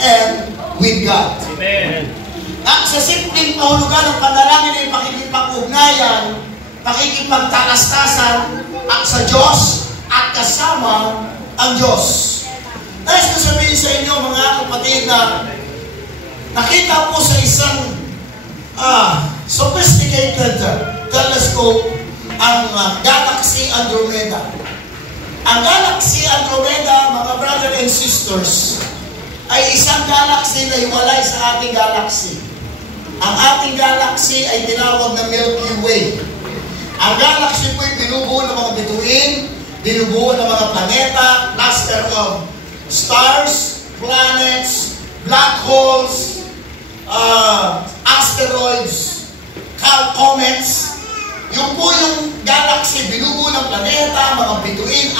and with God. Amen. At sa simpleng kahulugan ng panalangin ay pakikipag-ugnayan, pakikipagtalastasan at sa Diyos at kasama ang Diyos. Nais ko sabihin sa inyo mga kapatid na nakita po sa isang sophisticated telescope ang Galaxy Andromeda. Ang Galaxy Andromeda, mga brother and sisters, ay isang galaxy na hiwalay sa ating galaxy. Ang ating galaxy ay tinawag na Milky Way. Ang galaxy po ay binubuo ng mga bituin, binubuo ng mga planeta, cluster of stars, planets, black holes, asteroids, comets. Yung po yung galaxy, binubuo ng planeta, mga bituin,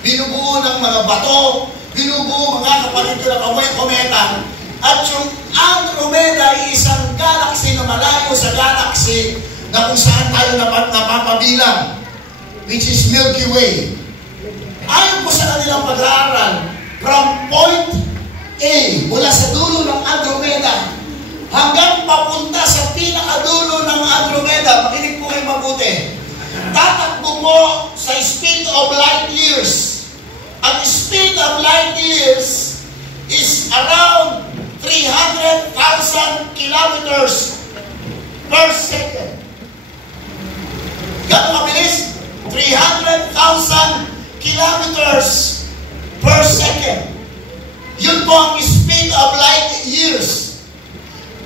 binubuo ng mga bato, binubuo mga kapatid ko na kometa. At yung Andromeda ay isang galaxy na malayo sa galaxy na kung saan tayo napapabilang, which is Milky Way. Ayon po sa kanilang pag-aaral, from point A, mula sa dulo ng Andromeda, hanggang papunta sa pinakadulo ng Andromeda, makinig po kayo mabuti, tatakbo mo sa speed of light years. Ang speed of light years is around 300,000 kilometers per second. Gano'ng kabilis? 300,000 kilometers per second. Yun po ang speed of light years.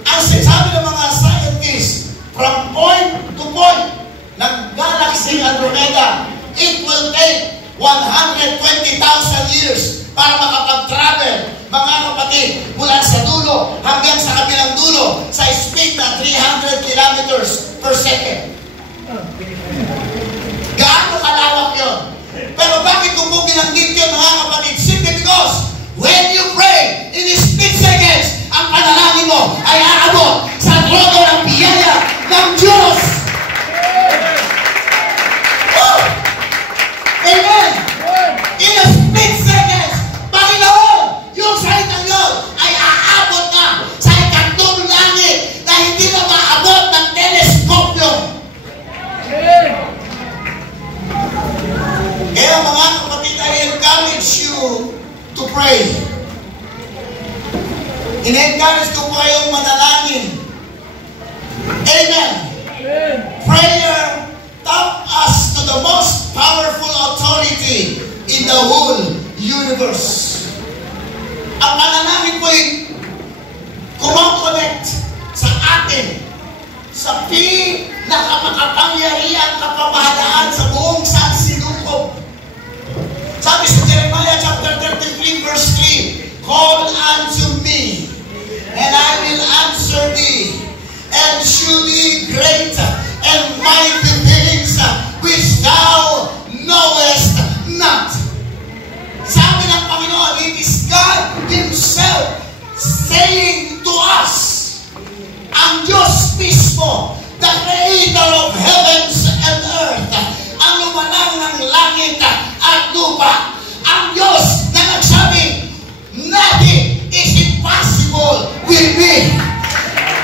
Ang sinasabi ng mga scientists, from point to point ng Galaxy Andromeda, it will take 120,000 years para makapag-travel, mga kapatid, mula sa dulo hanggang sa kabilang dulo sa speed na 300 kilometers per second. Gaano kalawak yun? Pero bakit kung po binanggit yun, mga kapatid? Simply because when you pray in split seconds, ang panalangin mo ay aabot sa trono ng biyaya ng Diyos. Oh! Amen! In a split seconds, Panginoon, yung salitang yun ay aabot na sa ikatong langit na hindi na maabot ng teleskopyo. Kaya mga kapatid, I encourage you to pray. In-encourage ko po kayong manalangin. Amen. Prayer tap us to the most powerful authority in the whole universe. Ang panalangin ko ay kumakonect sa atin sa pinakamakapangyarihan kapamahalaan sa buong sansinukob. Sabi sa Jeremiah chapter 33 verse 3, call unto me, and I will answer thee, and shew thee great and mighty things which thou knowest not. Sabi ng Panginoon, it is God Himself saying to us, ang Diyos mismo, the Creator of heavens and earth, ang lumanang ng langit at lupa, ang Diyos na nagsabing, nothing is impossible with me.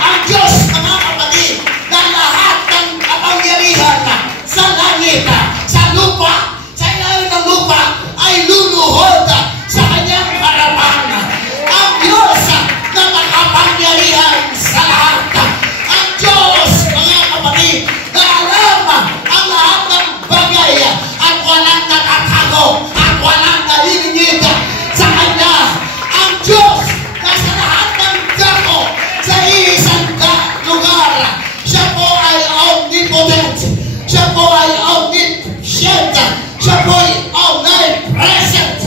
Ang Diyos, mga kapatid, na lahat ng kapangyarihan sa langit, sa lupa, sa ilalim ng lupa, ay luluhod sa kanyang harapan. Ang Diyos na makapangyarihan sa lahat. Ang Diyos, mga kapatid, na alam ang lahat ng bagay at walang nakatago at walang nalilingid sa Kanya. Ang Diyos na sa lahat ng dako sa isang lugar, siya po ay omnipotent, siya po ay omniscient, siya po ay omnipresent.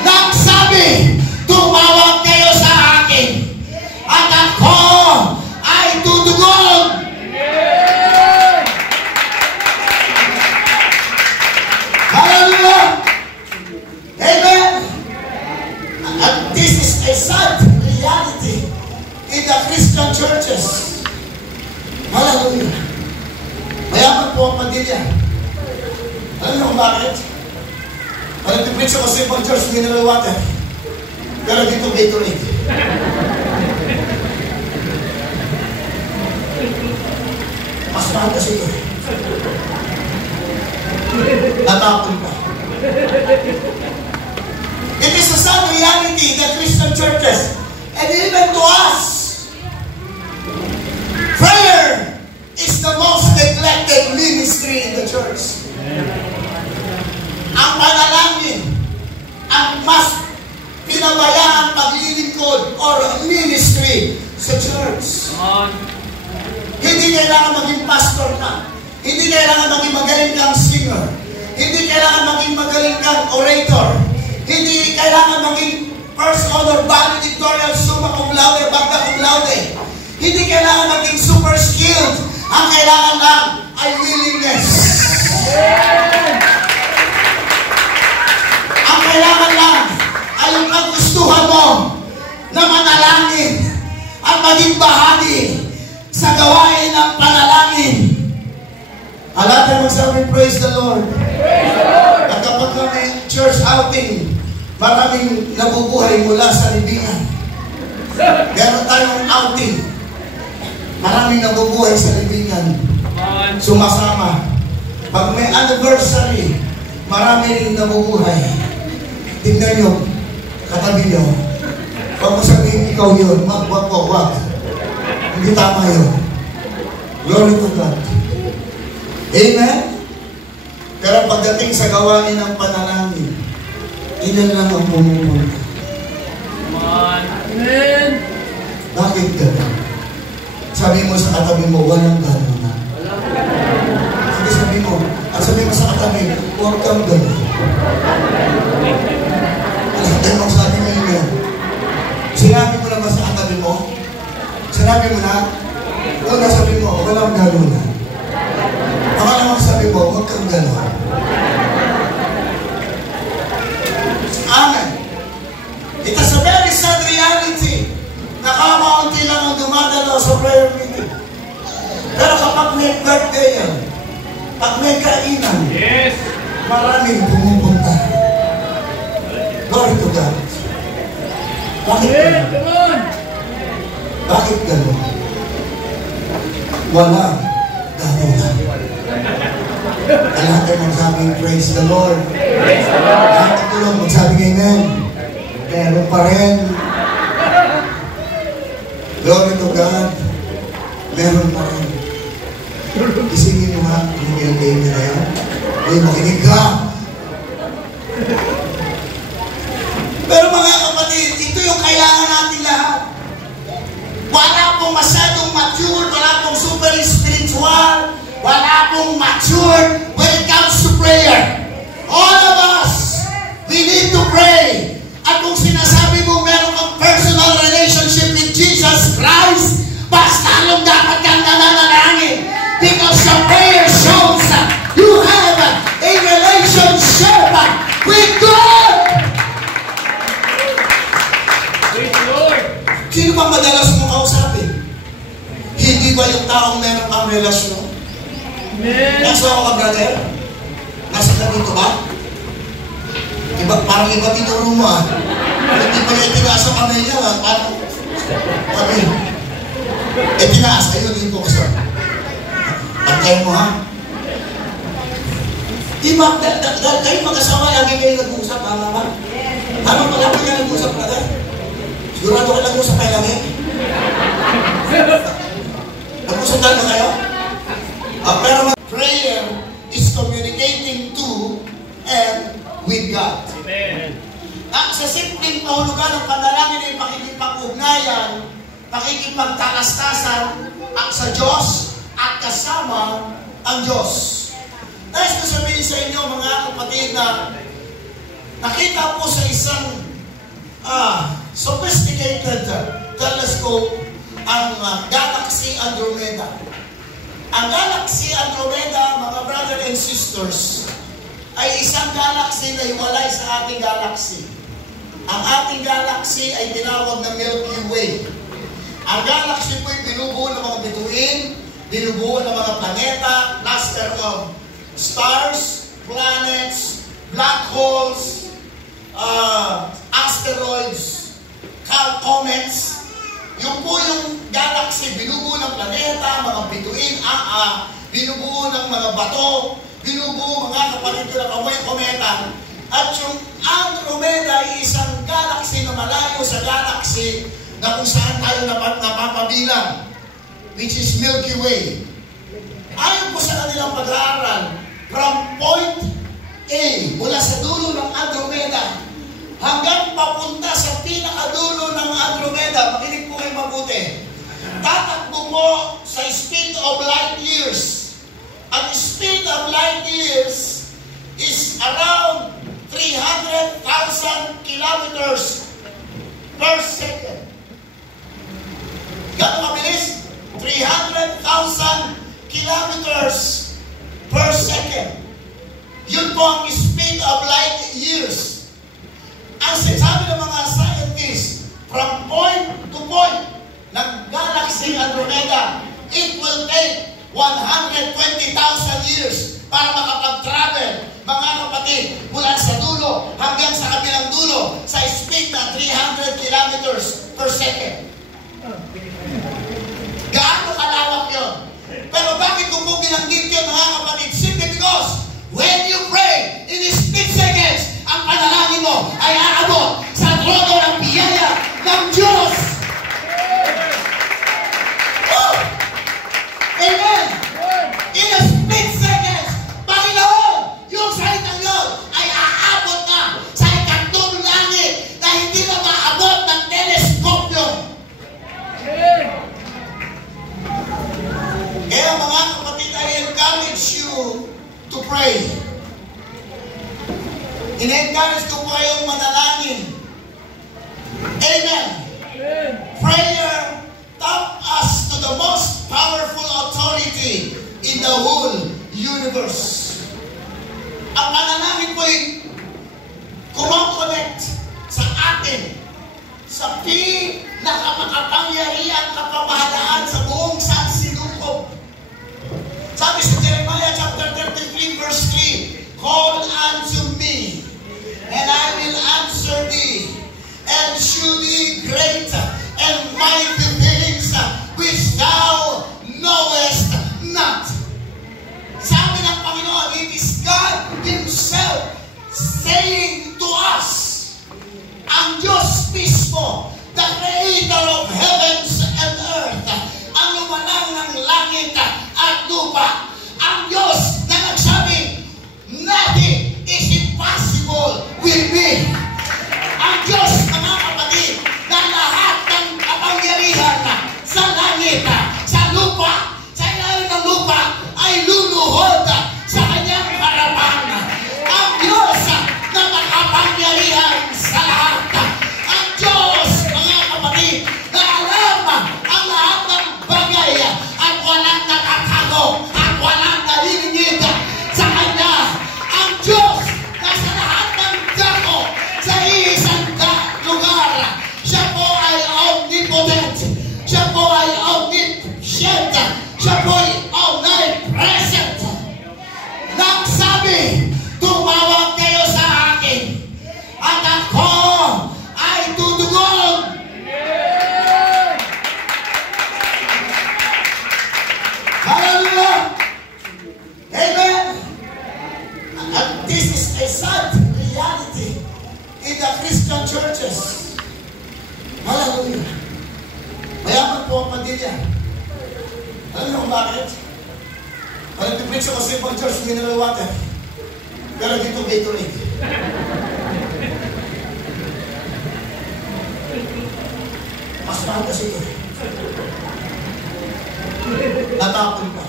Nagsabi, tumawag kayo sa akin at ako ay tutugon. Hallelujah! Amen! And this is a sad reality in the Christian churches. Hallelujah! Mayaman po ang pandilya. Alam niyo kung bakit? Pag nag-preach ako sa ibang church, mineral water. Pero dito Gatorade. Mas mahal kasi ito. Natapon pa. It is a sad reality that Christian churches, and even to us, prayer is the most neglected ministry in the church. Ang panalangin, ang mas pinabayaan paglilingkod or ministry sa church. Hindi kailangan maging pastor ka. Hindi kailangan maging magaling kang singer. Hindi kailangan maging magaling kang orator. Hindi kailangan maging first honor, valedictorian, summa cum laude, magna cum laude. Hindi kailangan maging super skilled. Ang kailangan lang ay willingness. Ang kailangan lang ay yung kagustuhan mo na manalangin at maging bahagi sa gawain ng panalangin. Alam tayo magsabi, praise the Lord. At kapag may church outing, maraming nabubuhay mula sa libingan. Meron tayong outing. Maraming nabubuhay sa libingan. Sumasama. Pag may anniversary, marami rin nabubuhay. Tingnan nyo, katabi nyo. Huwag mo sabihin ikaw yun. Wag. Hindi tama yun. Glory to God. Amen? Pero pagdating sa gawain ng panalangin, ilan lang ang pumupunta. Amen. Bakit gano'n? Sabi mo sa katabi mo, walang gano'n na. Sabi mo, at sabi mo sa katabi, huwag kang gano'n. Alam mo, sabi mo yun. Sinabi mo na ba sa katabi mo? Sinabi mo na? Una sabi mo, walang gano'n na. Pangalawang sabi mo, huwag kang gano'n. Amen. It is a very sad reality na kamaunti lang ang dumadalo sa prayer meeting. Pero kapag may birthday yan, pag may kainan, yes, maraming pumupunta. Glory to God. Bakit gano'n? Bakit gano'n? Wala gano'n. Lahat ay magsabing praise the Lord. Praise the Lord. Lahat ay tulong magsabing amen. Meron pa rin. Glory to God. Meron pa rin. Isingin mo ha, yung amen na yan. Uy, makinig ka. Pero mga kapatid, ito yung kailangan natin lahat. Wala pong masyadong mature, wala pong super spiritual, wala pong mature when it comes to prayer. All of us, we need to pray. At kung sinasabi mo meron kang personal relationship with Jesus Christ, mas lalong dapat kang nananalangin. Because your prayer shows that you have a relationship with God. Sino bang madalas mong kausapin? Hindi ba yung taong meron kang relasyon? Nasa ako ka, brother? Nasa ka dito ba? Iba, parang iba tinuro mo ah. Hindi pa niya tinaas ang kamay niya ah. Parang, kami. Tinaas. Ayun, yun po kasi. Pagkain mo ha. Diba, kayo mag-asawa, lagi kayo nag-uusap, tama ba? Tama ba lagi kayo nag-uusap, brother? Sigurado ka nag-uusap kayo lagi? Nag-uusap na kayo? Pero prayer is communicating to and with God. Amen. Sa simpleng pahulugan ng panalangin ay pakikipag-ugnayan, pakikipagtalastasan sa Diyos at kasama ang Diyos. Nais ko sabihin sa inyo mga kapatid na nakita po sa isang sophisticated telescope ang Galaxy Andromeda. Ang Galaxy Andromeda, mga brother and sisters, ay isang galaxy na hiwalay sa ating galaxy. Ang ating galaxy ay tinawag na Milky Way. Ang galaxy po ay binubuo ng mga bituin, binubuo ng mga planeta, cluster of stars, planets, black holes, asteroids, comets, yung po yung galaxy, binubuo ng planeta, mga bituin, binubuo ng mga bato, binubuo mga kapatid ko na kometa. At yung Andromeda ay isang galaxy na malayo sa galaxy na kung saan tayo napapabilang, which is Milky Way. Ayon po sa kanilang pag-aaral, from point A, mula sa dulo ng Andromeda, hanggang papunta sa pinakadulo ng Andromeda, makinig po kayo mabuti, tatakbo mo sa speed of light years. At speed of light years is around 300,000 kilometers per second. Gano'ng kabilis? 300,000 kilometers per second. Yun po ang speed of light years. Ang sinasabi ng mga scientists, from point to point ng galaxy Andromeda, it will take 120,000 years para makapag-travel, mga kapatid, mula sa dulo hanggang sa kabilang dulo sa speed na 300 kilometers per second. Gaano kalawak yun? Pero bakit ko po binanggit yun, mga kapatid? Simply because when you pray in split seconds, ang panalangin mo ay aabot sa trono ng biyaya ng Diyos. Oh! Amen! In a split seconds, Panginoon, yung salitang yun ay aabot na sa ikatlong langit na hindi na maabot ng telescope yun. Kaya mga kapatid, I encourage you to pray. In-encourage ko po kayong manalangin. Amen. Prayer tap us to the most powerful authority in the whole universe. Ang manalangin po ay kumakonect sa atin sa pinakamakapangyarihan kapamahalaan sa buong sansinukob. Sabi sa Jeremiah chapter 33 verse 3, call unto me, and I will answer thee, and shew thee great and mighty things which thou knowest not. Sabi ng Panginoon, it is God Himself saying to us, ang Diyos mismo, the Creator of heavens and earth, ang lumanang ng langit at lupa, ang Diyos na nagsabing, nothing is impossible with me. Ang Diyos, mga kapatid, na lahat ng kapangyarihan sa langit, sa lupa, sa ilalim ng lupa, ay luluhod sa kanyang harapan. Ang Diyos na makapangyarihan sa lahat. Ang Diyos, mga kapatid, na alam ang lahat ng bagay at walang nakatago at walang nalilingid sa Kanya. Ang Diyos na sa lahat ng dako sa isang lugar, siya po ay omnipotent, siya po ay omniscient, siya po ay omnipresent. Nagsabi, tumawag kayo sa akin at ako ay tutugon. Hallelujah! Amen! And this is a sad reality in the Christian churches. Hallelujah! Mayaman po ang pandilya. Alam niyo kung bakit? Pag nag-preach ako sa ibang church, mineral water. Pero dito, Gatorade. Mas mahal kasi ito. Natapon pa.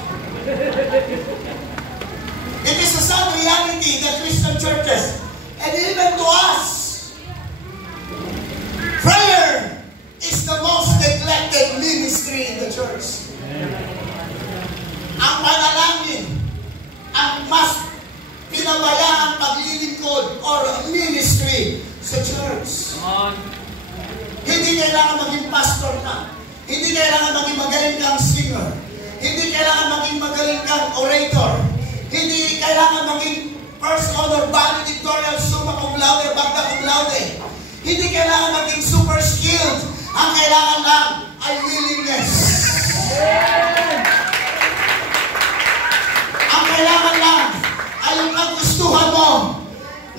It is a sad reality in the Christian churches. And even to us, prayer is the most neglected ministry in the church. Ang panalangin, ang mas pinabayaan paglilingkod or ministry sa church. Hindi kailangan maging pastor ka. Hindi kailangan maging magaling kang singer. Hindi kailangan maging magaling kang orator. Hindi kailangan maging first honor, valedictorian, summa cum laude, magna cum laude. Hindi kailangan maging super skilled Ang kailangan lang ay willingness. Ang kailangan lang ay yung kagustuhan mo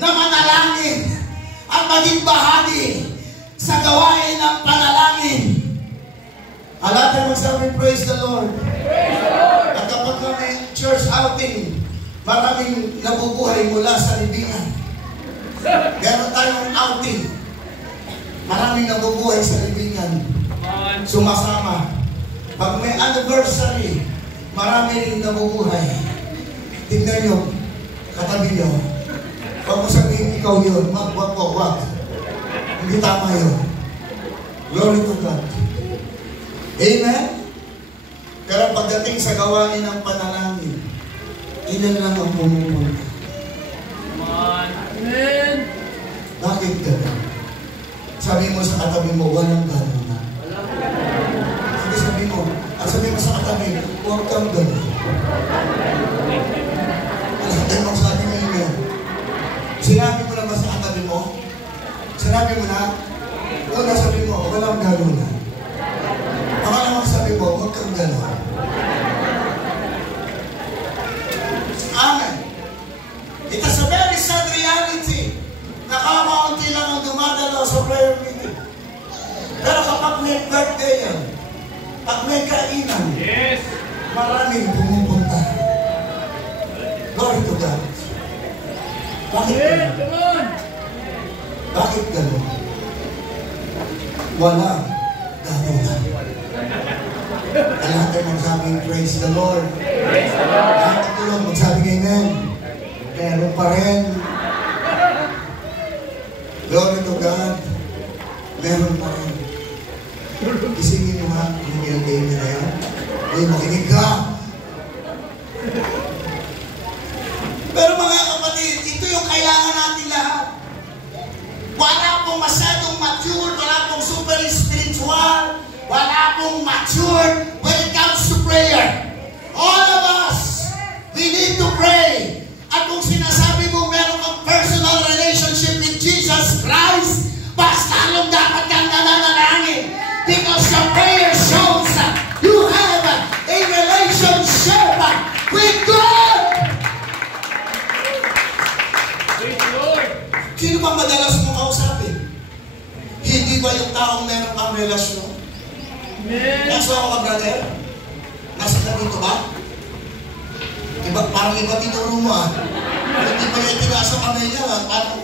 na manalangin at maging bahagi sa gawain ng panalangin. Alam tayo magsabi, praise the Lord. At kapag may church outing, maraming nabubuhay mula sa libingan. Meron tayong outing. Maraming nabubuhay sa libingan. Sumasama. Pag may anniversary, marami rin nabubuhay. Tignan nyo, katabi nyo. Huwag mo sabihin ikaw yun. Wag. Hindi tama yun. Glory to God. Amen? Pero pagdating sa gawain ng panalangin, ilan lang ang pumupunta. Amen. Bakit gano'n? Sabi mo sa katabi mo, walang gano'n na. Sabi mo sa katabi, huwag kang gano'n. Sabi mo sabi mo yun. Sinabi mo na ba sa katabi mo? Sinabi mo na? Una sabi mo, walang gano'n na. Pangalawang sabi mo, huwag kang gano'n. Amen. It is a very sad reality. Nakakaunti lang ang dumadalo sa prayer meeting. Pero kapag may birthday yan, pag may kainan, maraming pumupunta. Glory to God. Bakit gano'n? Bakit gano'n? Walang gano'n. Lahat ay magsabing praise the Lord. Lahat ay tulong magsabing amen. Meron pa rin. Glory to God. Meron pa rin. Isingin mo ha, yung amen na yan. Uy, makinig ka. Pero mga kapatid, ito yung kailangan natin lahat. Wala pong masyadong mature, wala pong super spiritual, wala pong mature when it comes to prayer. All of us, we need to pray. At kung sinasabi mo meron kang personal relationship with Jesus Christ, basta lang dapat kang nananalangin. Because your prayer shows that you have a relationship with God. Sino bang madalas mo kausapin? Hindi ba yung taong meron kang relasyon? Nasa ako ka, brother? Nasa ka dito ba? Diba, parang iba tinuro mo ah. Hindi pa yung tinaas ang kamay niya ah. Parang,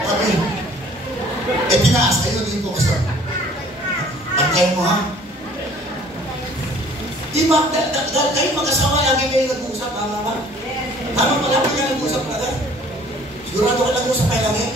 kami. Tinaas, ayun yung buksa. Pagkain mo ha? Diba, kayo mag-asawa, lagi kayo nag-uusap, tama ba? Tama ba, lagi kayo nag-uusap, brother? Sigurado ka nag-uusap kayo lagi?